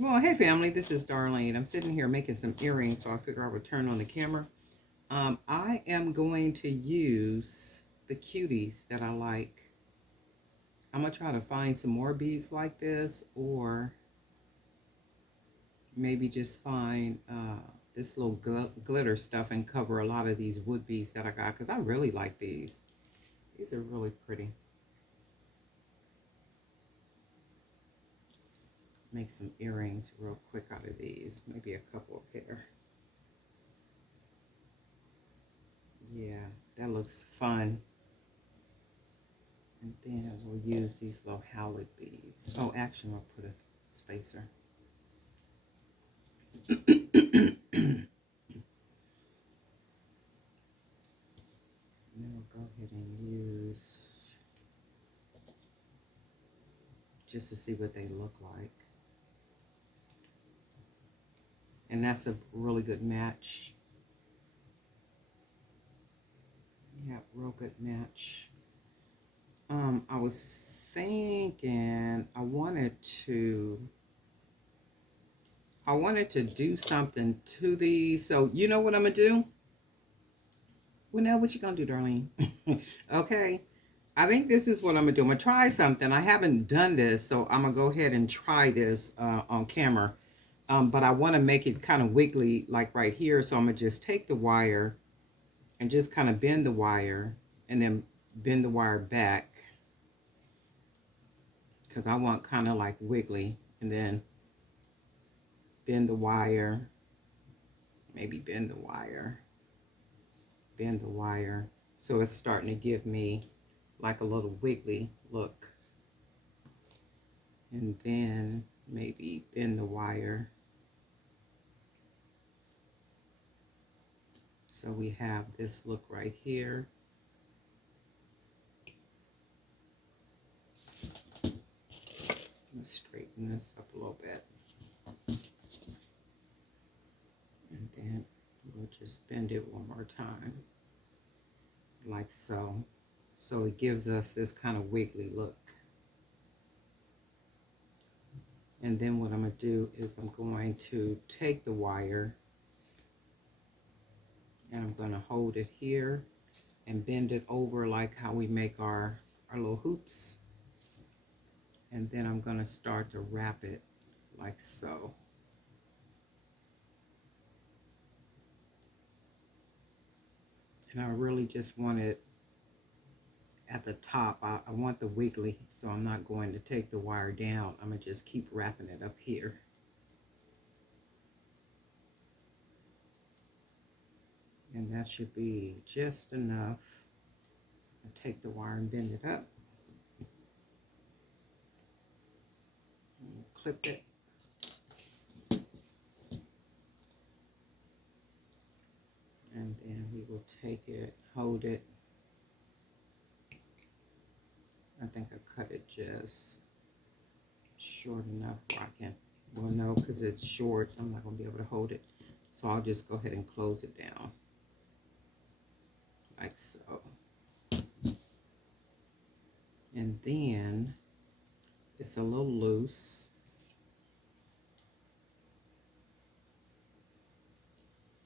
Well, hey family, this is Darlene. I'm sitting here making some earrings, so I figure I would turn on the camera. I am going to use the cuties that I like. I'm going to try to find some more beads like this, or maybe just find this little glitter stuff and cover a lot of these wood beads that I got, because I really like these. These are really pretty. Make some earrings real quick out of these, maybe a couple of pair. Yeah, that looks fun. And then we'll use these little howlet beads. Oh, actually, I'll put a spacer. And then we'll go ahead and use, just to see what they look like. And that's a really good match. Yeah, real good match. I was thinking I wanted to do something to these. So you know what I'm gonna do? Well, now what you gonna do, Darlene? Okay. I think this is what I'm gonna do. I'm gonna try something. I haven't done this, so I'm gonna go ahead and try this on camera. But I want to make it kind of wiggly, like right here. So I'm gonna just take the wire and just kind of bend the wire, and then bend the wire back, because I want kind of like wiggly, and then bend the wire, maybe bend the wire, so it's starting to give me like a little wiggly look. And then maybe bend the wire so we have this look right here. Let's straighten this up a little bit. And then we'll just bend it one more time, like so. So it gives us this kind of wiggly look. And then what I'm going to do is I'm going to take the wire and I'm going to hold it here and bend it over like how we make our little hoops. And then I'm going to start to wrap it like so. And I really just want it at the top. I want the wiggly, so I'm not going to take the wire down. I'm going to just keep wrapping it up here. And that should be just enough. I'll take the wire and bend it up. And clip it. And then we will take it, hold it. I think I cut it just short enough where I can, well no, because it's short, I'm not going to be able to hold it. So I'll just go ahead and close it down. Like so. And then it's a little loose.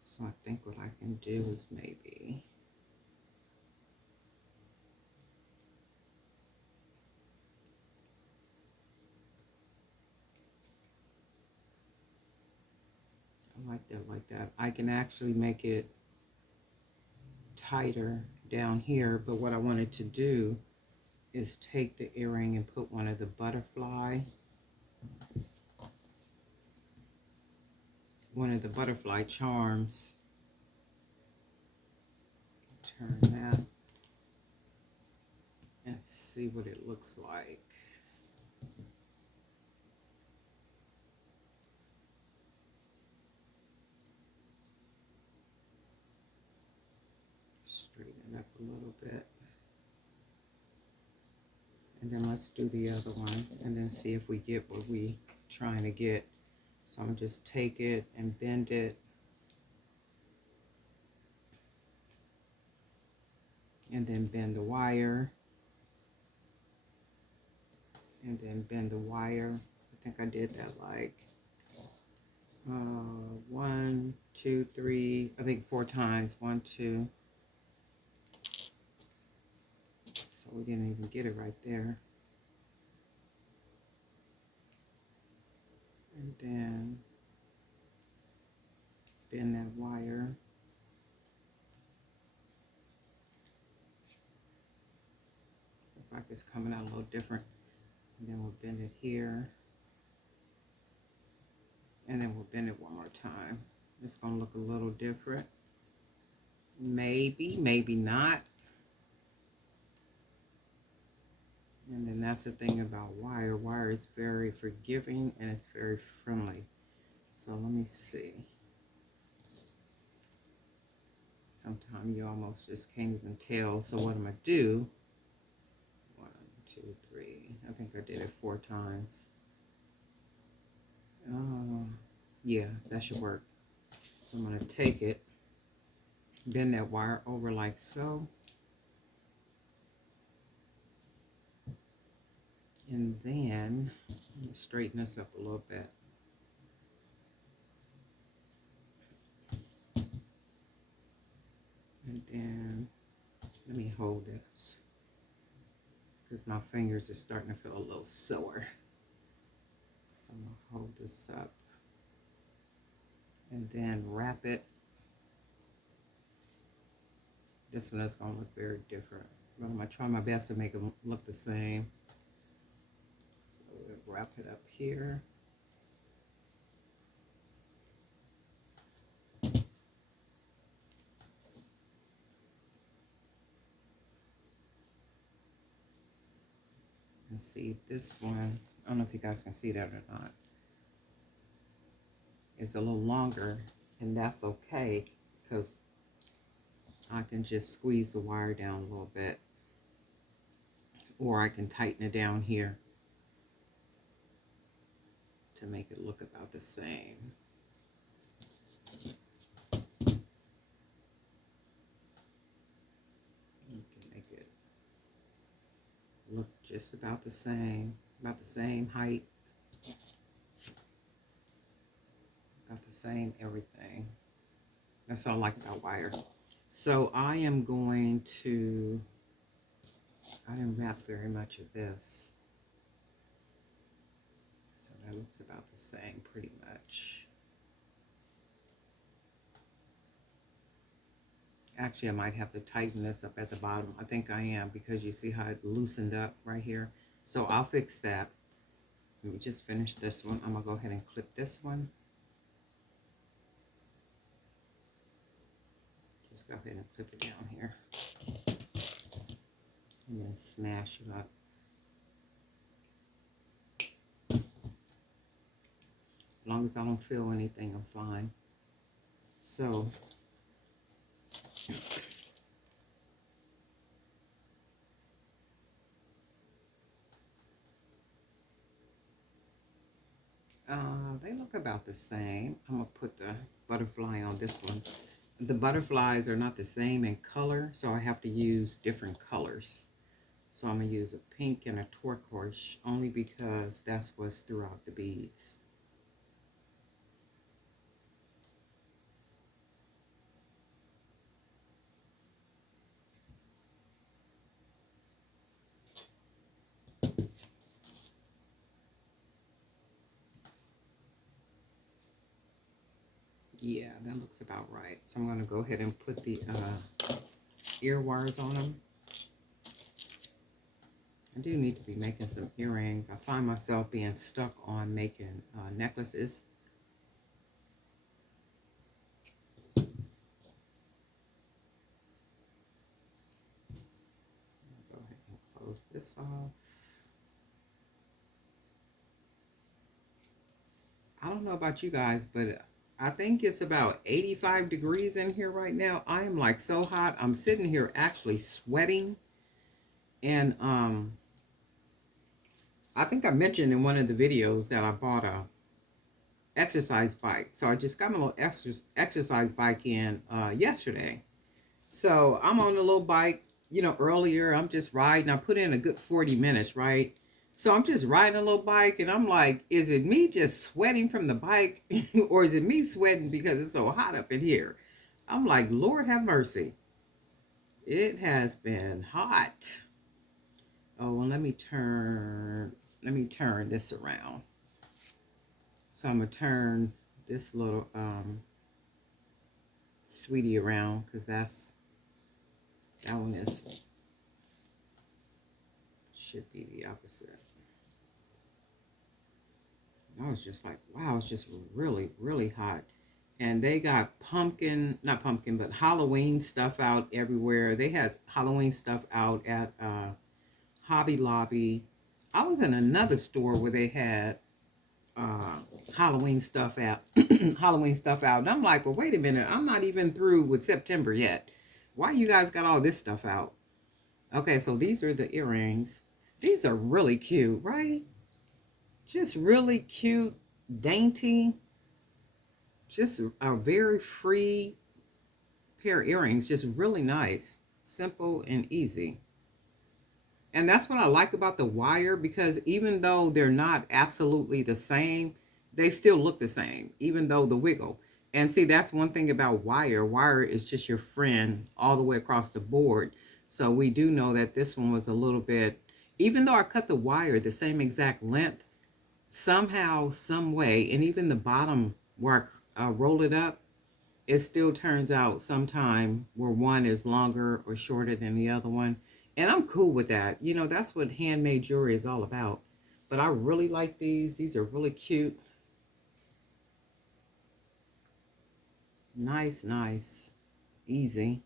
So I think what I can do is maybe like that. I can actually make it tighter down here, but what I wanted to do is take the earring and put one of the butterfly charms. Turn that and see what it looks like. Straighten it up a little bit. And then let's do the other one and then see if we get what we trying to get. So I'm just take it and bend it. And then bend the wire. And then bend the wire. I think I did that like 1, 2, 3, I think 4 times. 1, 2. So we didn't even get it right there. And then bend that wire. Looks like it's coming out a little different. And then we'll bend it here. And then we'll bend it one more time. It's going to look a little different. Maybe, maybe not. And then that's the thing about wire. Wire is very forgiving and it's very friendly. So let me see. Sometimes you almost just can't even tell. So what I'm going to do, 1, 2, 3. I think I did it 4 times. Yeah, that should work. So I'm going to take it, bend that wire over like so. And then straighten this up a little bit. And then let me hold this because my fingers are starting to feel a little sore. So I'm going to hold this up and then wrap it. This one is going to look very different, but I'm going to try my best to make them look the same. So we'll wrap it up here. And see this one, I don't know if you guys can see that or not. It's a little longer, and that's okay because I can just squeeze the wire down a little bit, or I can tighten it down here to make it look about the same. You can make it look just about the same height, about the same everything. That's what I like about wire. So I am going to, I didn't wrap very much of this. So that looks about the same pretty much. Actually, I might have to tighten this up at the bottom. I think I am because you see how it loosened up right here. So I'll fix that. Let me just finish this one. I'm going to go ahead and clip this one. Just go ahead and clip it down here. And then smash it up. As long as I don't feel anything, I'm fine. So, they look about the same. I'm going to put the butterfly on this one. The butterflies are not the same in color, so I have to use different colors. So I'm going to use a pink and a turquoise only because that's what's throughout the beads. Yeah, that looks about right. So I'm going to go ahead and put the ear wires on them. I do need to be making some earrings. I find myself being stuck on making necklaces. Go ahead and close this off. I don't know about you guys, but I think it's about 85 degrees in here right now. I am like so hot. I'm sitting here actually sweating. And I think I mentioned in one of the videos that I bought a exercise bike. So I just got my little exercise bike in yesterday. So I'm on a little bike, you know, earlier. I'm just riding. I put in a good 40 minutes, right? So I'm just riding a little bike and I'm like, is it me just sweating from the bike or is it me sweating because it's so hot up in here? I'm like, Lord have mercy. It has been hot. Oh, well, let me turn this around. So I'm gonna turn this little sweetie around because that one is should be the opposite. I was just like, wow, it's just really, really hot. And they got not pumpkin, but Halloween stuff out everywhere. They had Halloween stuff out at Hobby Lobby. I was in another store where they had uh, Halloween stuff out. Halloween stuff out. And I'm like, well, wait a minute. I'm not even through with September yet. Why you guys got all this stuff out? Okay, so these are the earrings. These are really cute, right? Just really cute, dainty, just a very free pair of earrings. Just really nice, simple and easy. And that's what I like about the wire because even though they're not absolutely the same, they still look the same, even though the wiggle. And see, that's one thing about wire. Wire is just your friend all the way across the board. So we do know that this one was a little bit, even though I cut the wire the same exact length, somehow, some way, and even the bottom where I roll it up, it still turns out sometime where one is longer or shorter than the other one. And I'm cool with that. You know, that's what handmade jewelry is all about. But I really like these. These are really cute. Nice, nice, easy.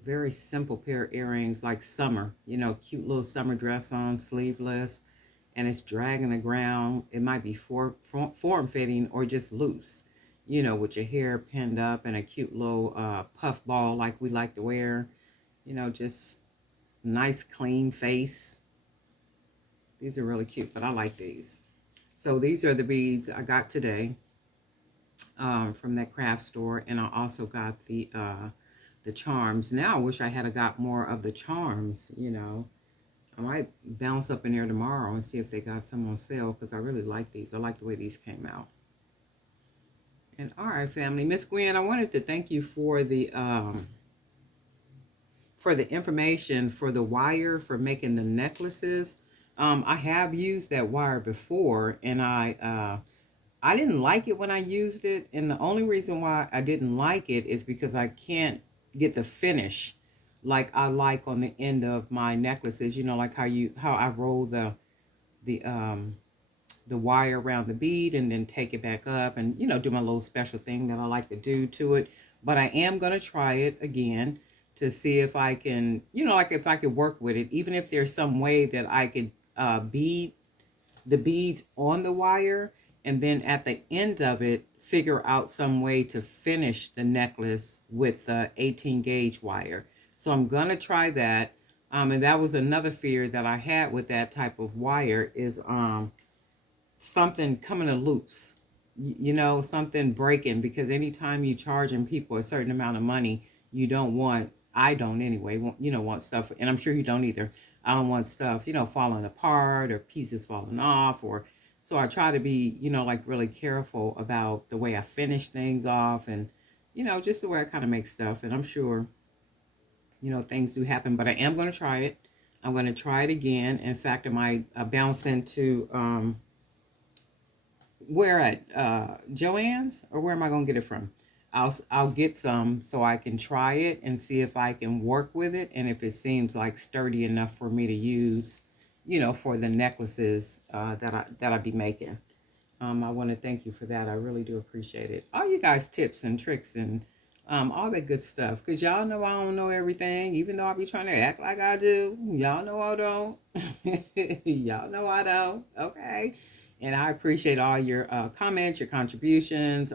Very simple pair of earrings like summer. You know, cute little summer dress on, sleeveless. And it's dragging the ground. It might be form fitting or just loose, you know, with your hair pinned up and a cute little puff ball like we like to wear, you know, just nice clean face. These are really cute, but I like these. So these are the beads I got today from that craft store, and I also got the charms. Now I wish I had got more of the charms, you know. I might bounce up in there tomorrow and see if they got some on sale because I really like these. I like the way these came out. And all right, family. Miss Gwen, I wanted to thank you for the information for the wire for making the necklaces. I have used that wire before, and I didn't like it when I used it, and the only reason why I didn't like it is because I can't get the finish like I like on the end of my necklaces. You know, like how I roll the the wire around the bead and then take it back up and, you know, do my little special thing that I like to do to it. But I am going to try it again to see if I can, you know, like if I could work with it, even if there's some way that I could bead the beads on the wire and then at the end of it figure out some way to finish the necklace with the 18 gauge wire. So I'm going to try that. And that was another fear that I had with that type of wire is something coming loose, you know, something breaking, because anytime you charging people a certain amount of money, you don't want, I don't anyway, want stuff, and I'm sure you don't either. I don't want stuff, you know, falling apart or pieces falling off, or so I try to be, you know, like really careful about the way I finish things off, and you know, just the way I kind of make stuff. And I'm sure, you know, things do happen, but I am going to try it. I'm going to try it again. In fact, I might bounce into where at Joann's, or where am I going to get it from? I'll get some so I can try it and see if I can work with it, and if it seems like sturdy enough for me to use, you know, for the necklaces that I be making. I want to thank you for that. I really do appreciate it. All you guys tips and tricks and all that good stuff. Because y'all know I don't know everything, even though I be trying to act like I do. Y'all know I don't. Y'all know I don't. Okay. And I appreciate all your comments, your contributions.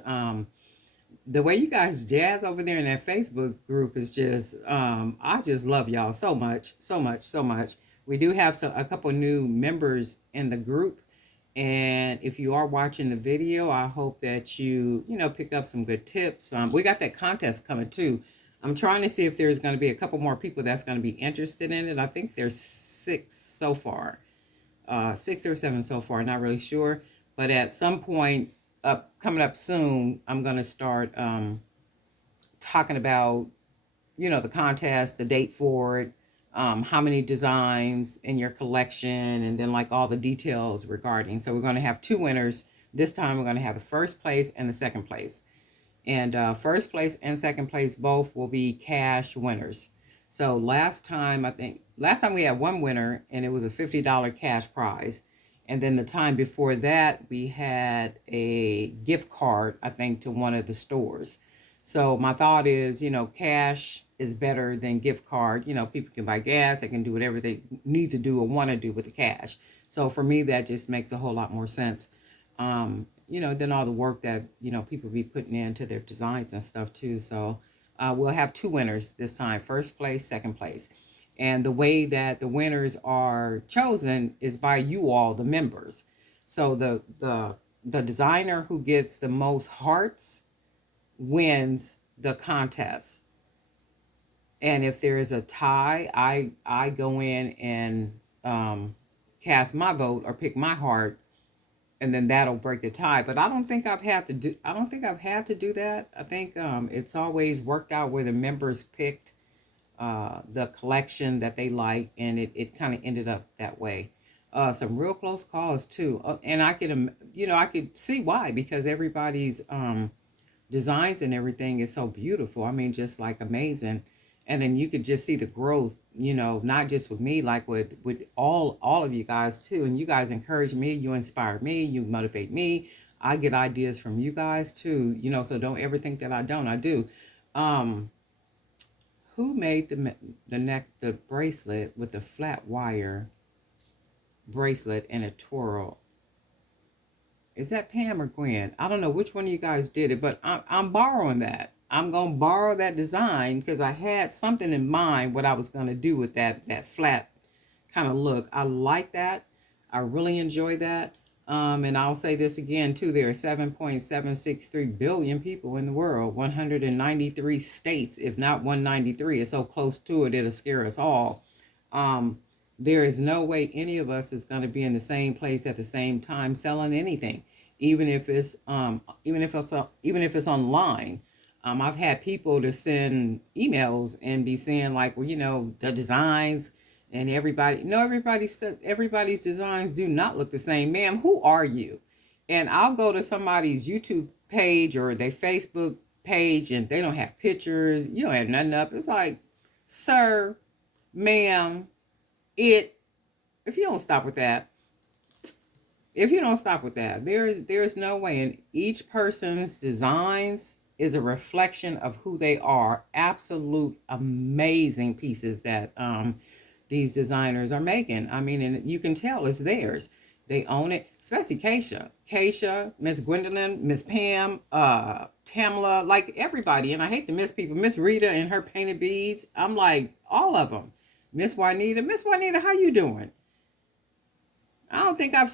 The way you guys jazz over there in that Facebook group is just, I just love y'all so much, so much, so much. We do have a couple new members in the group. And if you are watching the video, I hope that you know, pick up some good tips. We got that contest coming too. I'm trying to see if there's going to be a couple more people that's going to be interested in it. I think there's 6 so far. 6 or 7 so far, not really sure. But at some point coming up soon, I'm gonna start talking about, the contest, the date for it, how many designs in your collection, and then like all the details regarding. So we're going to have 2 winners. This time we're going to have the first place and the second place. And first place and second place both will be cash winners. So last time we had 1 winner, and it was a $50 cash prize. And then the time before that, we had a gift card, I think, to one of the stores. So my thought is, cash is better than gift card. People can buy gas, they can do whatever they need to do or want to do with the cash. So for me, that just makes a whole lot more sense. Than all the work that, people be putting into their designs and stuff too. So we'll have 2 winners this time, first place, second place. And the way that the winners are chosen is by you all, the members. So the designer who gets the most hearts wins the contest. And if there is a tie, I go in and cast my vote or pick my heart, and then that'll break the tie. But I don't think I've had to do that. I think it's always worked out where the members picked the collection that they like, and it kind of ended up that way. Some real close calls too, and I could see why, because everybody's designs and everything is so beautiful. I mean, just like amazing. And then you could just see the growth, not just with me, like with all of you guys too. And you guys encourage me, you inspire me, you motivate me. I get ideas from you guys too, so don't ever think that I don't. I do. Who made the bracelet with the flat wire bracelet and a twirl? Is that Pam or Gwen? I don't know which one of you guys did it, but I'm borrowing that. I'm going to borrow that design because I had something in mind what I was going to do with that flat kind of look. I like that. I really enjoy that. And I'll say this again too. There are 7.763 billion people in the world, 193 states, if not 193. It's so close to it, it'll scare us all. There is no way any of us is going to be in the same place at the same time selling anything, even if it's online. I've had people to send emails and be saying like, well, the designs and everybody's designs do not look the same. Ma'am, who are you? And I'll go to somebody's YouTube page or their Facebook page and they don't have pictures. You don't have nothing up. It's like, sir, ma'am, if you don't stop with that, there's no way. And each person's designs is a reflection of who they are. Absolute amazing pieces that these designers are making. I mean, and you can tell it's theirs. They own it, especially Keisha, Miss Gwendolyn, Miss Pam, Tamala, like everybody. And I hate to miss people. Miss Rita and her painted beads. I'm like, all of them. Miss Juanita, how you doing? I don't think I've